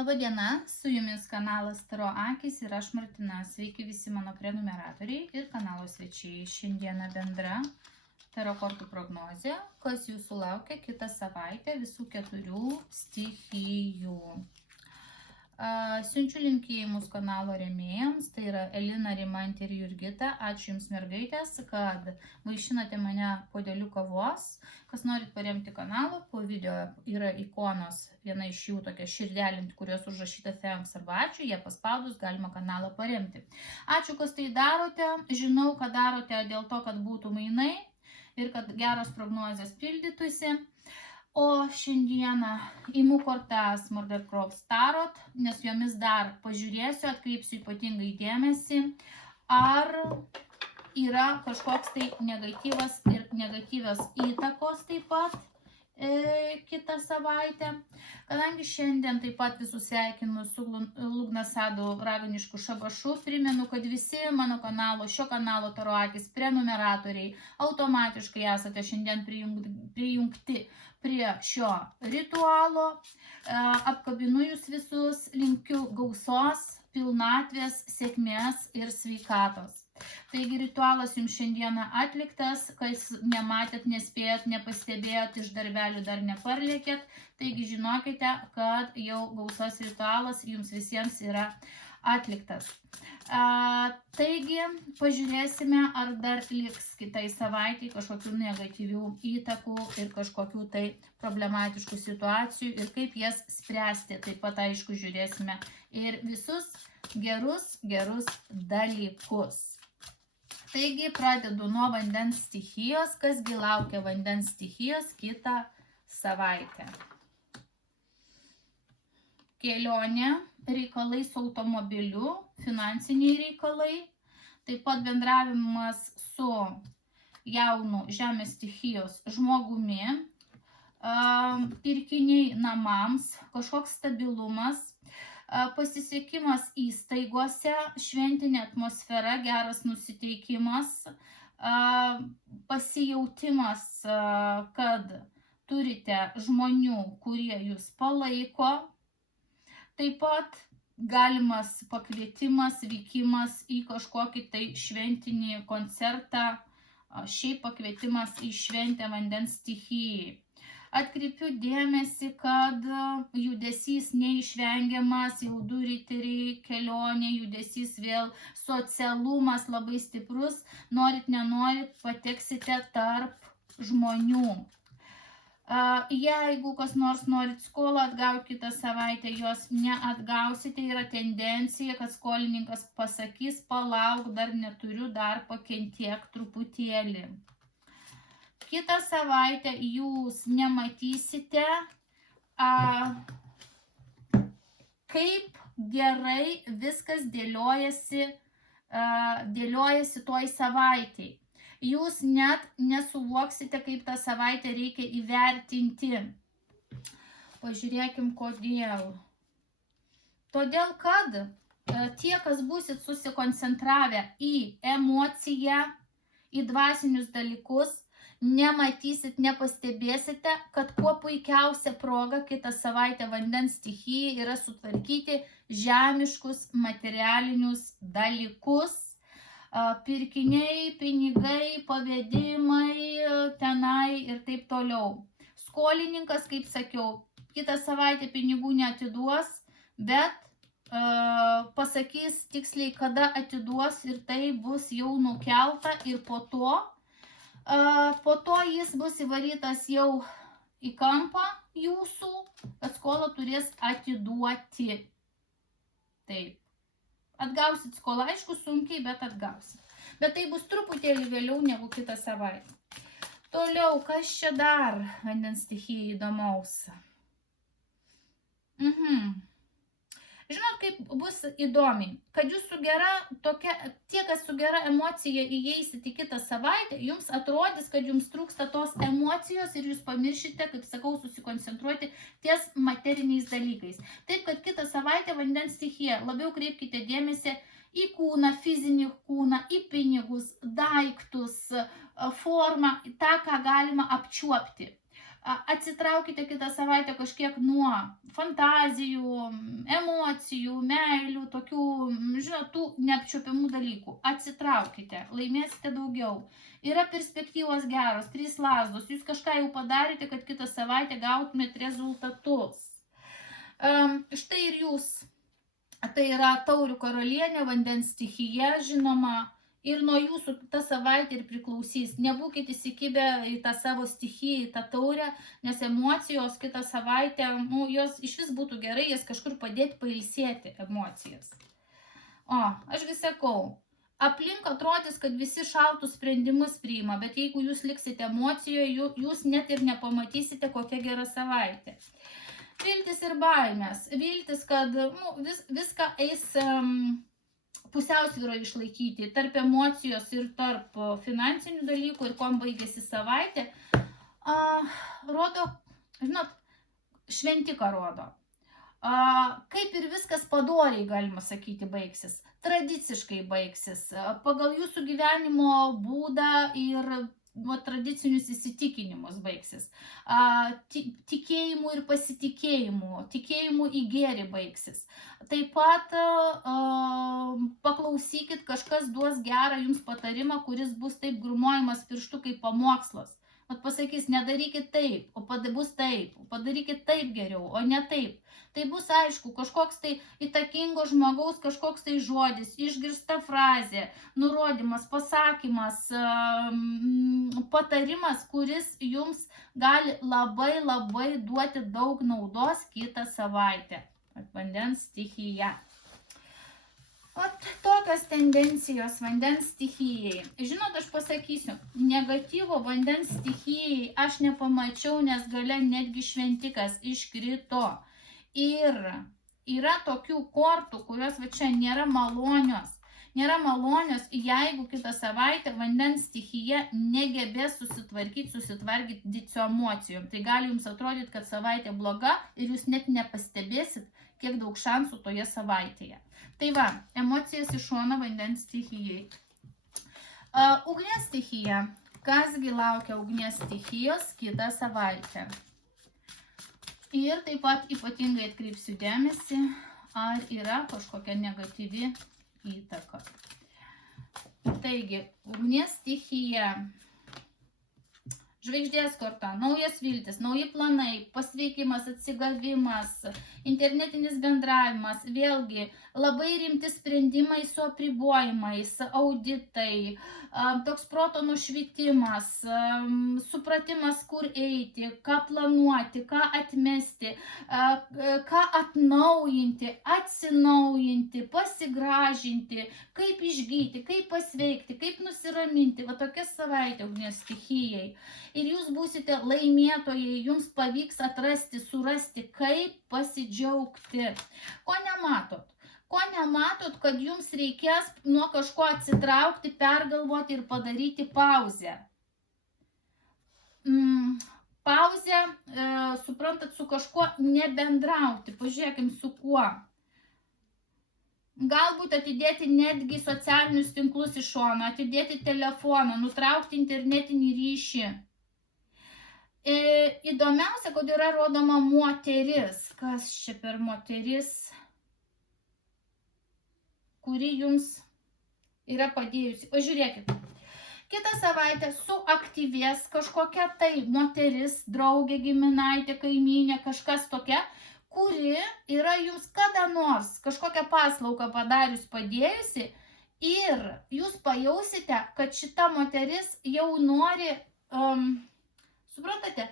Labadiena, su jumis kanalas Taro Akys ir aš Martina. Sveiki visi mano prenumeratoriai ir kanalo svečiai. Šiandieną bendra Taro kortų prognozė, kas jūsų laukia kitą savaitę visų 4 stichijų. Siunčiu linkėjimus kanalo rėmėjams, tai yra Elina, Rimantė ir Jurgita. Ačiū jums mergaitės, kad vaišinote mane puodeliu kavos. Kas norit paremti kanalą, po video yra ikonos, viena iš jų tokia širdelinti, kurios užrašyta thanks arba ačiū, jie paspaudus galima kanalą paremti. Ačiū, kas tai darote, žinau, kad darote dėl to, kad būtų mainai ir kad geros prognozės pildytųsi. O šiandieną imu kortas Murder Crows Tarot, nes jomis dar pažiūrėsiu, atkreipsiu ypatingai dėmesį, ar yra kažkoks tai negatyvas ir negatyvios įtakos taip pat kitą savaitę. Kadangi šiandien taip pat visus sveikinu su Lugnasadu Ravinišku šabašu, primenu, kad visi mano kanalo, šio kanalo Taro Akys prenumeratoriai automatiškai esate šiandien prijungti prie šio ritualo. Apkabinu jūs visus, linkiu gausos, pilnatvės, sėkmės ir sveikatos. Taigi ritualas jums šiandieną atliktas, kas nematėt, nespėjot, nepastebėjot, iš darbelių dar neparlėkėt, taigi žinokite, kad jau gausos ritualas jums visiems yra atliktas. Taigi pažiūrėsime, ar dar liks kitai savaitai kažkokių negatyvių įtakų ir kažkokių tai problematiškų situacijų ir kaip jas spręsti. Taip pat aišku žiūrėsime ir visus gerus dalykus. Taigi pradedu nuo vandens stichijos, kasgi laukia vandens stichijos kitą savaitę. Kelionė, reikalai su automobiliu, finansiniai reikalai, taip pat bendravimas su jaunu žemės stichijos žmogumi, pirkiniai namams, kažkoks stabilumas, pasisekimas įstaigose, šventinė atmosfera, geras nusiteikimas, pasijautimas, kad turite žmonių, kurie jūs palaiko, taip pat galimas pakvietimas, vykimas į kažkokį tai šventinį koncertą, šiaip pakvietimas į šventę vandens stichijai. Atkreipiu dėmesį, kad judesys neišvengiamas, jau 2 riteriai, kelionė, judesys vėl, socialumas labai stiprus, norit, nenorit, pateksite tarp žmonių. Jeigu kas nors norit skolą atgauti kitą savaitę, jos neatgausite, yra tendencija, kad skolininkas pasakys, palauk, dar neturiu, dar pakentiek truputėlį. Kitą savaitę jūs nematysite, kaip gerai viskas dėliojasi toj savaitėj. Jūs net nesuvoksite, kaip tą savaitę reikia įvertinti. Pažiūrėkim, kodėl. Todėl, kad tie, kas būsit susikoncentravę į emociją, į dvasinius dalykus, nematysit, nepastebėsite, kad kuo puikiausia proga kitą savaitę vandens stichijai yra sutvarkyti žemiškus materialinius dalykus, pirkiniai, pinigai, pavedimai, tenai ir taip toliau. Skolininkas, kaip sakiau, kitą savaitę pinigų neatiduos, bet pasakys tiksliai, kada atiduos ir tai bus jau nukelta ir po to jis bus įvarytas jau į kampą jūsų, kad skolą turės atiduoti. Taip. Atgausit skolą, aišku, sunkiai, bet atgausit. Bet tai bus truputėlį vėliau negu kitą savaitę. Toliau, kas čia dar vandens stichijai įdomaus? Žinot, kaip bus įdomiai, kad jūs su gera tokia, tie, kas su gera emocija įeisit į kitą savaitę, jums atrodys, kad jums trūksta tos emocijos ir jūs pamiršite, kaip sakau, susikoncentruoti ties materiniais dalykais. Taip, kad kitą savaitę vandens stichija labiau kreipkite dėmesį į kūną, fizinį kūną, į pinigus, daiktus, formą, tą, ką galima apčiuopti. Atsitraukite kitą savaitę kažkiek nuo fantazijų, emocijų, meilių, tokių, žinot, tų neapčiuopiamų dalykų. Atsitraukite, laimėsite daugiau. Yra perspektyvos geros, 3 lazdos, jūs kažką jau padarėte, kad kitą savaitę gautumėt rezultatus. Štai ir jūs, tai yra taurių karalienė, vandens stichija, žinoma, ir nuo jūsų tą savaitę ir priklausys. Nebūkite įsikibę į tą savo stichiją, į tą taurę, nes emocijos kitą savaitę, jos iš vis būtų gerai, jas kažkur padėti pailsėti emocijas. Ašgi sakau, aplink atrodys, kad visi šaltus sprendimus priima, bet jeigu jūs liksite emocijoje, jūs net ir nepamatysite, kokia gera savaitė. Viltis ir baimės. Viltis, kad viską eis pusiausvyrą išlaikyti tarp emocijos ir tarp finansinių dalykų ir kuom baigėsi savaitė, rodo, žinot, šventiką rodo. Kaip ir viskas padoriai, galima sakyti, baigsis. Tradiciškai baigsis. Pagal jūsų gyvenimo būdą ir tradicinius įsitikinimus baigsis. Tikėjimu ir pasitikėjimu, tikėjimu į gėrį baigsis. Taip pat paklausykit, kažkas duos gerą jums patarimą, kuris bus taip grūmojimas pirštu kaip pamokslas. Pasakys, nedarykit taip, o bus taip, padarykit taip geriau, o ne taip. Tai bus aišku, kažkoks tai įtakingo žmogaus, kažkoks tai žodis, išgirsta frazė, nurodymas, pasakymas, patarimas, kuris jums gali labai duoti daug naudos kitą savaitę. Vandens stichija. Tokios tendencijos vandens stichijai. Žinot, aš pasakysiu, negatyvo vandens stichijai aš nepamačiau, nes gale netgi šventikas iškrito. Ir yra tokių kortų, kurios va čia nėra malonios. Nėra malonios, jeigu kitą savaitę vandens stichija negebės susitvarkyti su emocijom. Tai gali jums atrodyti, kad savaitė bloga ir jūs net nepastebėsit, kiek daug šansų toje savaitėje. Tai va, emocijas iš šono vandens stichijai. Ugnies stichija. Kasgi laukia ugnies stichijos kitą savaitę. Ir taip pat ypatingai atkreipsiu dėmesį, ar yra kažkokia negatyvi įtaka. Taigi, ugnies stichija. Žvaigždės korta, naujas viltis, nauji planai, pasveikimas, atsigavimas, internetinis bendravimas, vėlgi labai rimti sprendimai su apribojimais, auditai, toks proto nušvitimas, supratimas, kur eiti, ką planuoti, ką atmesti, ką atnaujinti, atsinaujinti, pasigražinti, kaip išgyti, kaip pasveikti, kaip nusiraminti. Va tokia savaitė ugnies stichijai. Ir jūs būsite laimėtojai, jums pavyks atrasti, surasti, kaip pasidžiaugti. Ko nematot? Ko nematot, kad jums reikės nuo kažko atsitraukti, pergalvoti ir padaryti pauzę. Pauzę, suprantat, su kažkuo nebendrauti. Pažiūrėkim, su kuo. Galbūt atidėti netgi socialinius tinklus iš šono, atidėti telefoną, nutraukti internetinį ryšį. Įdomiausia, kad yra rodoma moteris. Kas čia per moteris, kuri jums yra padėjusi? Pažiūrėkit. Kitą savaitę suaktyvės kažkokia tai moteris, draugė, giminaitė, kaimynė, kažkas tokia, kuri yra jums kada nors kažkokią paslaugą padarius, padėjusi ir jūs pajausite, kad šita moteris jau nori, suprantate,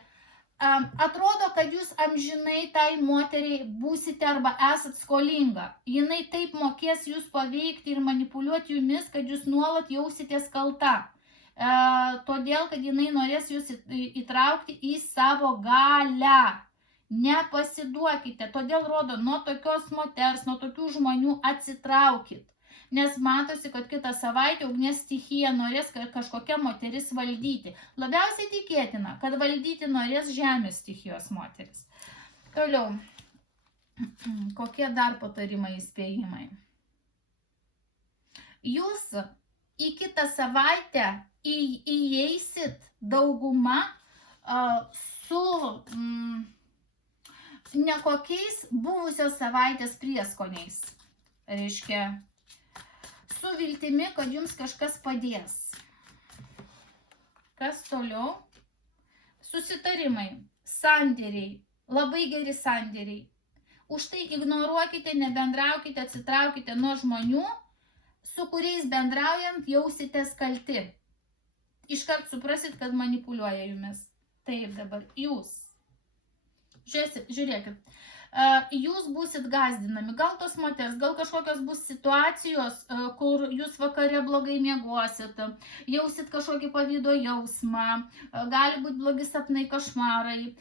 atrodo, kad jūs amžinai tai moteriai būsite arba esat skolinga. Jinai taip mokės jūs paveikti ir manipuliuoti jumis, kad jūs nuolat jausitės kalta. Todėl, kad jinai norės jūs įtraukti į savo galią. Nepasiduokite. Todėl rodo, nuo tokios moters, nuo tokių žmonių atsitraukit. Nes matosi, kad kitą savaitę ugnies stichija norės kažkokia moteris valdyti. Labiausiai tikėtina, kad valdyti norės žemės stichijos moteris. Toliau, kokie dar patarimai, įspėjimai? Jūs į kitą savaitę įeisit dauguma nekokiais buvusios savaitės prieskoniais. Reiškia, su viltimi, kad jums kažkas padės. Kas toliau? Susitarimai, sandėriai, labai geri sandėriai. Už tai ignoruokite, nebendraukite, atsitraukite nuo žmonių, su kuriais bendraujant jausitės kalti. Iškart suprasit, kad manipuliuoja jumis. Taip, dabar jūs. Žiūrėkit. Jūs būsit gazdinami, gal tos moters, gal kažkokios bus situacijos, kur jūs vakare blogai miegosit, jausit kažkokį pavydo jausmą, gali būti blogi sapnai, košmarai,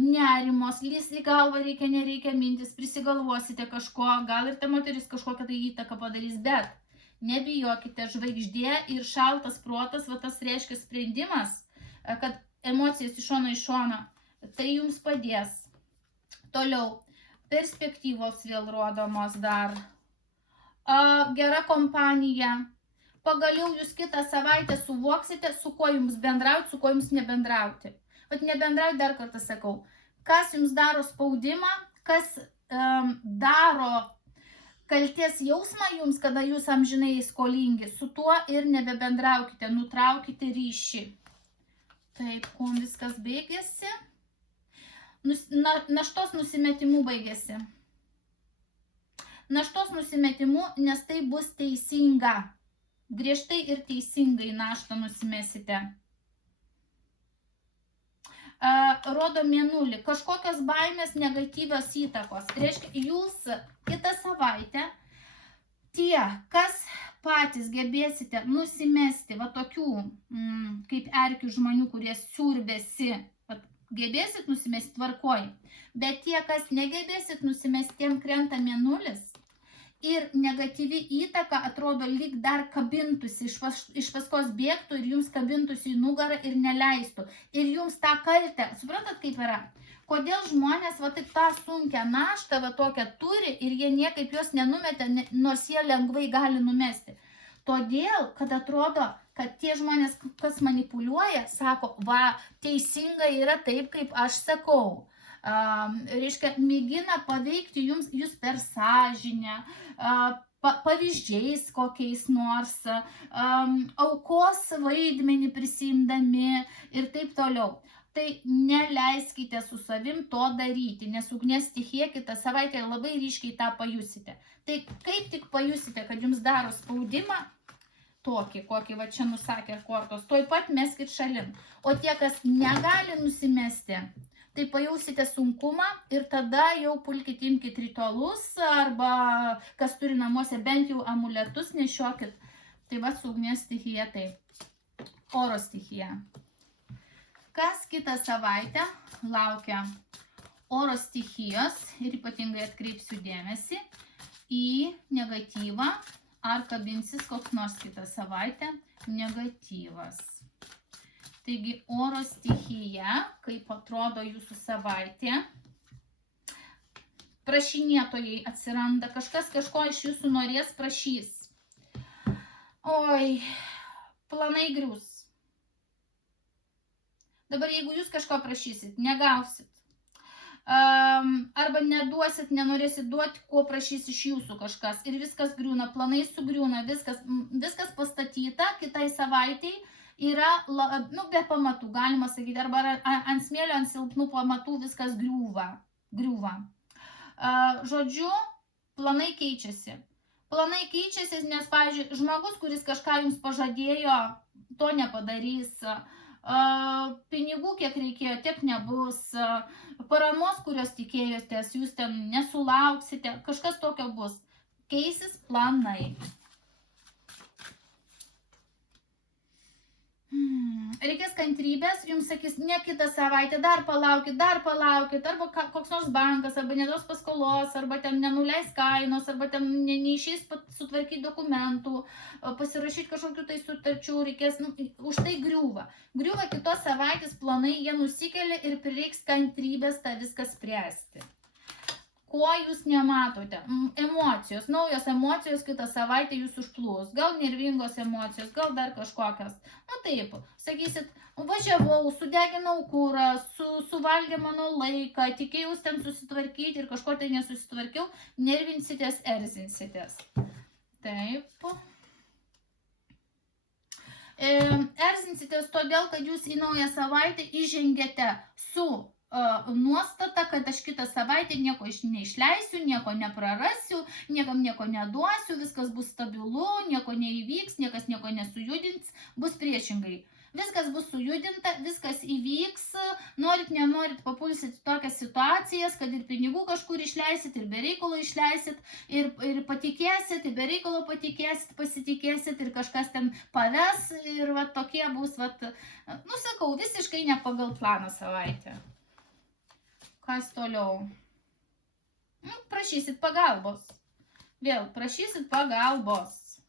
nerimos, lys į galvą reikia, nereikia mintis, prisigalvosite kažko, gal ir ta moteris kažkokią tai įtaką padarys, bet nebijokite, žvaigždė ir šaltas protas, va tas reiškia sprendimas, kad emocijas iš šono į šoną, tai jums padės. Toliau, perspektyvos vėl rodomos dar. Gera kompanija. Pagaliau jūs kitą savaitę suvoksite, su kuo jums bendrauti, su kuo jums nebendrauti. Vat nebendrauti dar kartą sakau. Kas jums daro spaudimą, kas daro kalties jausmą jums, kada jūs amžinai skolingi, su tuo ir nebebendraukite, nutraukite ryšį. Taip, kuom viskas baigėsi? Naštos nusimetimu baigėsi. Naštos nusimetimu, nes tai bus teisinga. Griežtai ir teisingai naštą nusimesite. Rodo mėnulį. Kažkokios baimės, negatyvios įtakos. Reiškia, jūs kitą savaitę tie, kas patys gebėsite nusimesti va tokių kaip erkių žmonių, kurie siurbėsi, gebėsit nusimesti tvarkoj, bet tie, kas negebėsit nusimesti, tiem krenta mėnulis ir negatyvi įtaka atrodo lyg dar kabintųsi, iš paskos bėgtų ir jums kabintųsi į nugarą ir neleistų. Ir jums tą kaltę, suprantat kaip yra? Kodėl žmonės va taip tą sunkią naštą va tokią turi ir jie niekaip jos nenumetė, nors jie lengvai gali numesti? Todėl, kad atrodo, kad tie žmonės, kas manipuliuoja, sako, va, teisinga yra taip, kaip aš sakau. Reiškia, mėgina paveikti jūs per sąžinę, pavyzdžiais kokiais nors, aukos vaidmenį prisimdami ir taip toliau. Tai neleiskite su savim to daryti, nes ugnies stichija kitą savaitę labai ryškiai tą pajusite. Tai kaip tik pajusite, kad jums daro spaudimą, tokį, kokį va čia nusakė kortos, toj pat meskit šalin. O tie, kas negali nusimesti, tai pajausite sunkumą ir tada jau pulkit, imkit ritualus arba kas turi namuose bent jau amuletus nešiokit. Tai va su ugnies stichija taip. Oro stichija. Kas kitą savaitę laukia oro stichijos ir ypatingai atkreipsiu dėmesį į negatyvą, ar kabinsis koks nors kitą savaitę negatyvas. Taigi oro stichija, kaip atrodo jūsų savaitė, prašinėtojai atsiranda, kažkas kažko iš jūsų norės, prašys. Oi, planai grius. Dabar jeigu jūs kažko prašysit, negausit. Arba neduosit, nenorėsit duoti, ko prašys iš jūsų kažkas. Ir viskas griūna, planai sugriūna, viskas pastatyta, kitai savaitei yra be pamatų, galima sakyti, arba ant smėlio, ant silpnų pamatų viskas griūva. Žodžiu, planai keičiasi. Planai keičiasi, nes, pavyzdžiui, žmogus, kuris kažką jums pažadėjo, to nepadarys. Pinigų, kiek reikėjo, tiek nebus, paramos, kurios tikėjotės, jūs ten nesulauksite, kažkas tokio bus. Keisis planai. Reikės kantrybės, jums sakys, ne kitą savaitę, dar palaukit, arba koks nors bankas, arba neduos paskolos, arba ten nenuleis kainos, arba ten neišeis sutvarkyti dokumentų, pasirašyti kažkokių tai sutarčių, reikės, už tai griūva. Griūva kitos savaitės planai, jie nusikelia ir prireiks kantrybės tą viską spręsti. Ko jūs nematote? Emocijos, naujos emocijos kitą savaitę jūs užplūs. Gal nervingos emocijos, gal dar kažkokios. Nu taip, sakysit, važiavau, sudeginau kūrą, suvalgė mano laiką, tikėjau ten susitvarkyti ir kažko tai nesusitvarkiau, nervinsitės, erzinsitės. Taip. Erzinsitės todėl, kad jūs į naują savaitę įžengėte su nuostata, kad aš kitą savaitę nieko neišleisiu, nieko neprarasiu, niekam nieko neduosiu, viskas bus stabilu, nieko neįvyks, niekas nieko nesujudins, bus priešingai. Viskas bus sujudinta, viskas įvyks, norit, nenorit, papulsit tokias situacijas, kad ir pinigų kažkur išleisit, ir be reikalo išleisit, ir patikėsit, ir be reikalo patikėsit, pasitikėsit, ir kažkas ten paves, ir va tokie bus, va, nu sakau, visiškai ne pagal planą savaitę. Kas toliau? Prašysit pagalbos. Vėl, prašysit pagalbos.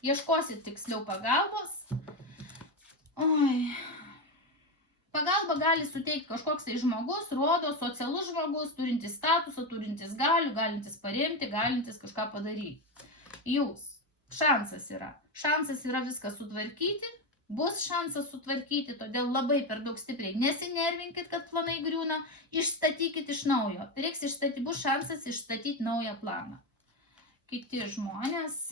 Ieškosit tiksliau pagalbos. Oi. Pagalba gali suteikti kažkoks tai žmogus, rodo, socialus žmogus, turintis statusą, turintis galių, galintis paremti, galintis kažką padaryti. Jūs. Šansas yra. Šansas yra viską sutvarkyti. Bus šansas sutvarkyti, todėl labai per daug stipriai nesinervinkit, kad planai griūna, išstatykit iš naujo. Reiks išstatyti, bus šansas išstatyti naują planą. Kiti žmonės,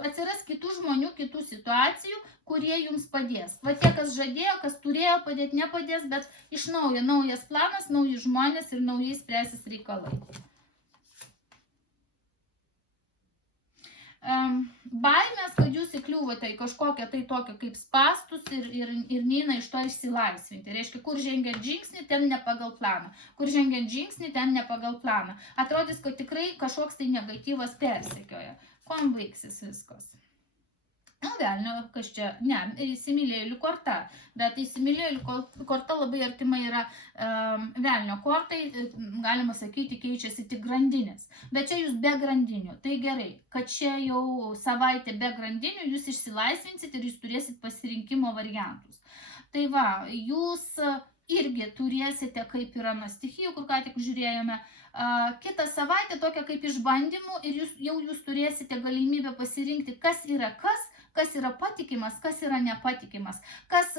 atsiras kitų žmonių, kitų situacijų, kurie jums padės. Va tie, kas žadėjo, kas turėjo padėti, nepadės, bet iš naujo, naujas planas, nauji žmonės ir naujai spręsis reikalai. Baimės, kad jūs įkliūvote į kažkokią tai tokią kaip spastus ir neina iš to išsilaisvinti. Reiškia, kur žengiant žingsnį, ten ne pagal planą. Kur žengiant žingsnį, ten ne pagal planą. Atrodys, kad tikrai kažkoks tai negatyvas persekioja. Kuom baigsis viskas? Nu, velnio, kas čia, ne, įsimylėjėlių korta, bet įsimylėjėlių korta labai artima yra velnio kortai, galima sakyti, keičiasi tik grandinės. Bet čia jūs be grandinių, tai gerai, kad čia jau savaitė be grandinių, jūs išsilaisvinsit ir jūs turėsit pasirinkimo variantus. Tai va, jūs irgi turėsite, kaip yra nuo stichijų, kur ką tik žiūrėjome, kitą savaitę tokią kaip išbandymų ir jūs turėsite galimybę pasirinkti, kas yra patikimas, kas yra nepatikimas, kas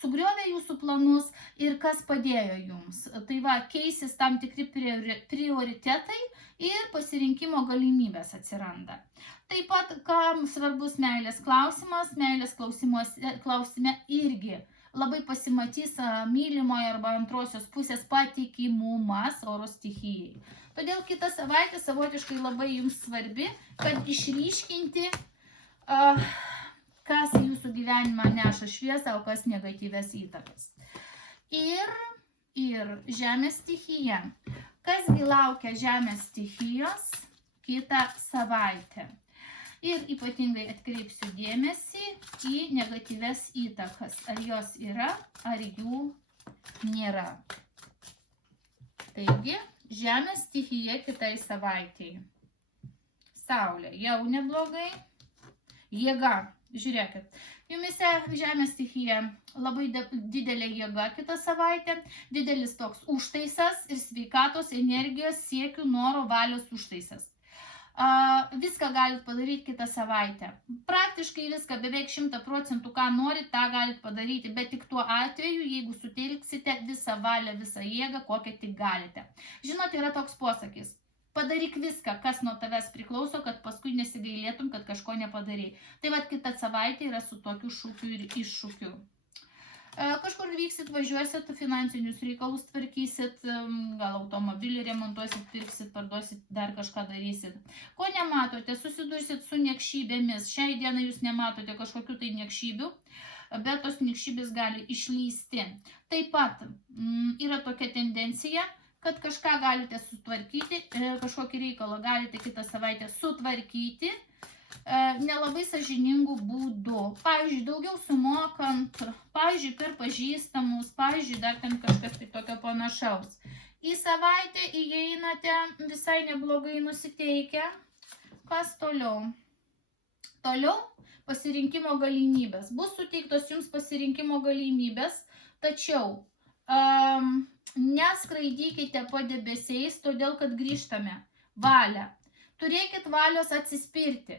sugriovė jūsų planus ir kas padėjo jums. Tai va, keisis tam tikri prioritetai ir pasirinkimo galimybės atsiranda. Taip pat, kam svarbus meilės klausimas, meilės klausime irgi labai pasimatys mylimoje arba antrosios pusės patikimumas oro stichijai. Todėl kitą savaitę savotiškai labai jums svarbi, kad išryškinti kas jūsų gyvenimą neša šviesą, o kas negatyvės įtakas. Ir žemės stichija. Kasgi laukia žemės stichijos kitą savaitę? Ir ypatingai atkreipsiu dėmesį į negatyves įtakas. Ar jos yra, ar jų nėra. Taigi, žemės stichija kitai savaitėjai. Saulė jau neblogai. Jėga, žiūrėkit, jumise žemės stichija labai didelė jėga kitą savaitę, didelis toks užtaisas ir sveikatos, energijos, siekių, noro, valios užtaisas. Viską galit padaryti kitą savaitę. Praktiškai viską, beveik 100%, ką norit, tą galit padaryti, bet tik tuo atveju, jeigu sutelksite visą valią, visą jėgą, kokią tik galite. Žinote, yra toks posakis. Padaryk viską, kas nuo tavęs priklauso, kad paskui nesigailėtum, kad kažko nepadarai. Tai va, kitą savaitę yra su tokiu šūkiu ir iššūkiu. Kažkur vyksit, važiuosit, finansinius reikalus tvarkysit, gal automobilį remontuosit, pirksit, parduosit, dar kažką darysit. Ko nematote, susidursit su niekšybėmis. Šiai dienai jūs nematote kažkokių tai niekšybių, bet tos niekšybės gali išlysti. Taip pat yra tokia tendencija, kad kažką galite sutvarkyti, kažkokį reikalą galite kitą savaitę sutvarkyti nelabai sąžiningų būdų. Pavyzdžiui, daugiau sumokant, pavyzdžiui, per pažįstamus, pavyzdžiui, dar ten kažkas tai tokio panašaus. Į savaitę įeinate visai neblogai nusiteikę. Kas toliau? Toliau pasirinkimo galimybės. Bus suteiktos jums pasirinkimo galimybės, tačiau Neskraidykite padebesiais, todėl kad grįžtame. Valia. Turėkit valios atsispirti.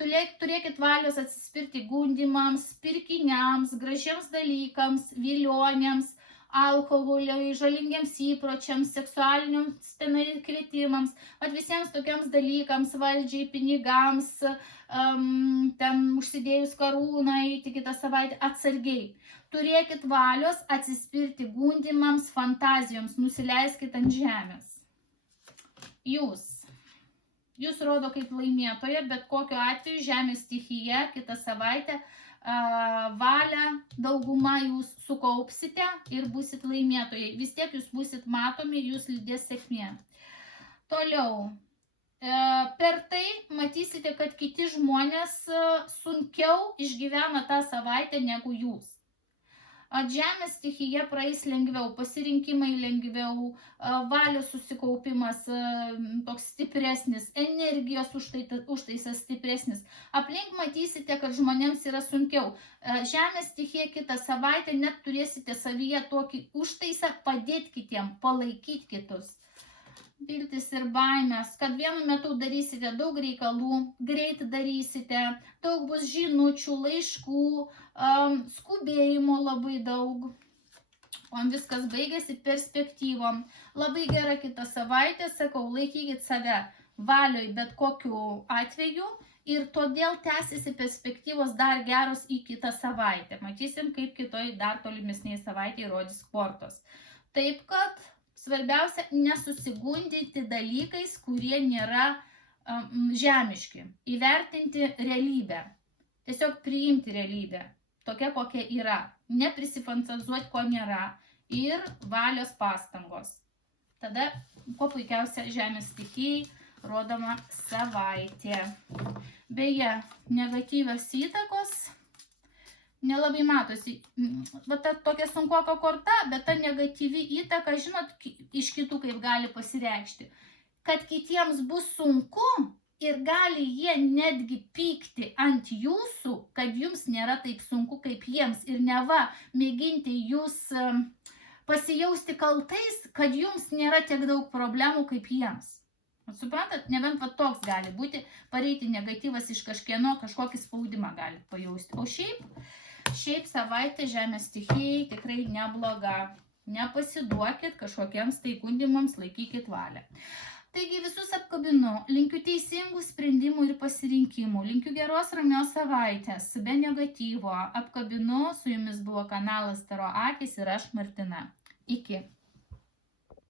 Turėkit valios atsispirti gundimams, pirkiniams, gražiems dalykams, vilionėms, alkoholiui, žalingiems įpročiams, seksualiniams kvietimams, visiems tokiams dalykams, valdžiai, pinigams, ten užsidėjus karūną, eiti kitą savaitę atsargiai. Turėkit valios atsispirti gundimams, fantazijoms, nusileiskit ant žemės. Jūs rodo kaip laimėtoja, bet kokiu atveju žemės stichija kitą savaitę valią daugumą jūs sukaupsite ir būsit laimėtojai. Vis tiek jūs būsit matomi, jūs lydės sėkmė. Toliau. Per tai matysite, kad kiti žmonės sunkiau išgyvena tą savaitę negu jūs. Žemės stichija praeis lengviau, pasirinkimai lengviau, valios susikaupimas toks stipresnis, energijos užtaisas stipresnis. Aplink matysite, kad žmonėms yra sunkiau. Žemės stichija kitą savaitę net turėsite savyje tokį užtaisą padėti kitiem, palaikyti kitus. Viltis ir baimės, kad vienu metu darysite daug reikalų, greit darysite, daug bus žinučių, laiškų, skubėjimo labai daug. O viskas baigėsi perspektyvom. Labai gera kita savaitė, sakau, laikykit save valioj bet kokiu atveju ir todėl tęsiasi perspektyvos dar geros į kitą savaitę. Matysim, kaip kitoj dar tolimesnėje savaitėje rodys kortos. Taip kad svarbiausia nesusigundyti dalykais, kurie nėra žemiški. Įvertinti realybę. Tiesiog priimti realybę. Tokia, kokia yra. Neprisifantazuoti, ko nėra. Ir valios pastangos. Tada, kuo puikiausia žemės stichijai rodoma savaitė. Beje, negatyvios įtakos nelabai matosi. Ta tokia sunkuoka korta, bet ta negatyvi įtaka, žinot, iš kitų kaip gali pasireikšti. Kad kitiems bus sunku ir gali jie netgi pykti ant jūsų, kad jums nėra taip sunku kaip jiems ir neva mėginti jūs pasijausti kaltais, kad jums nėra tiek daug problemų kaip jiems. Suprantat, nebent toks gali būti, pareiti negatyvas iš kažkieno, kažkokį spaudimą gali pajausti. O šiaip savaitė žemės stichijai tikrai nebloga. Nepasiduokit kažkokiems tai gundimams, laikykit valią. Taigi visus apkabinu, linkiu teisingų sprendimų ir pasirinkimų, linkiu geros ramios savaitės, be negatyvo. Apkabinu, su jumis buvo kanalas Taro Akys ir aš Martina. Iki.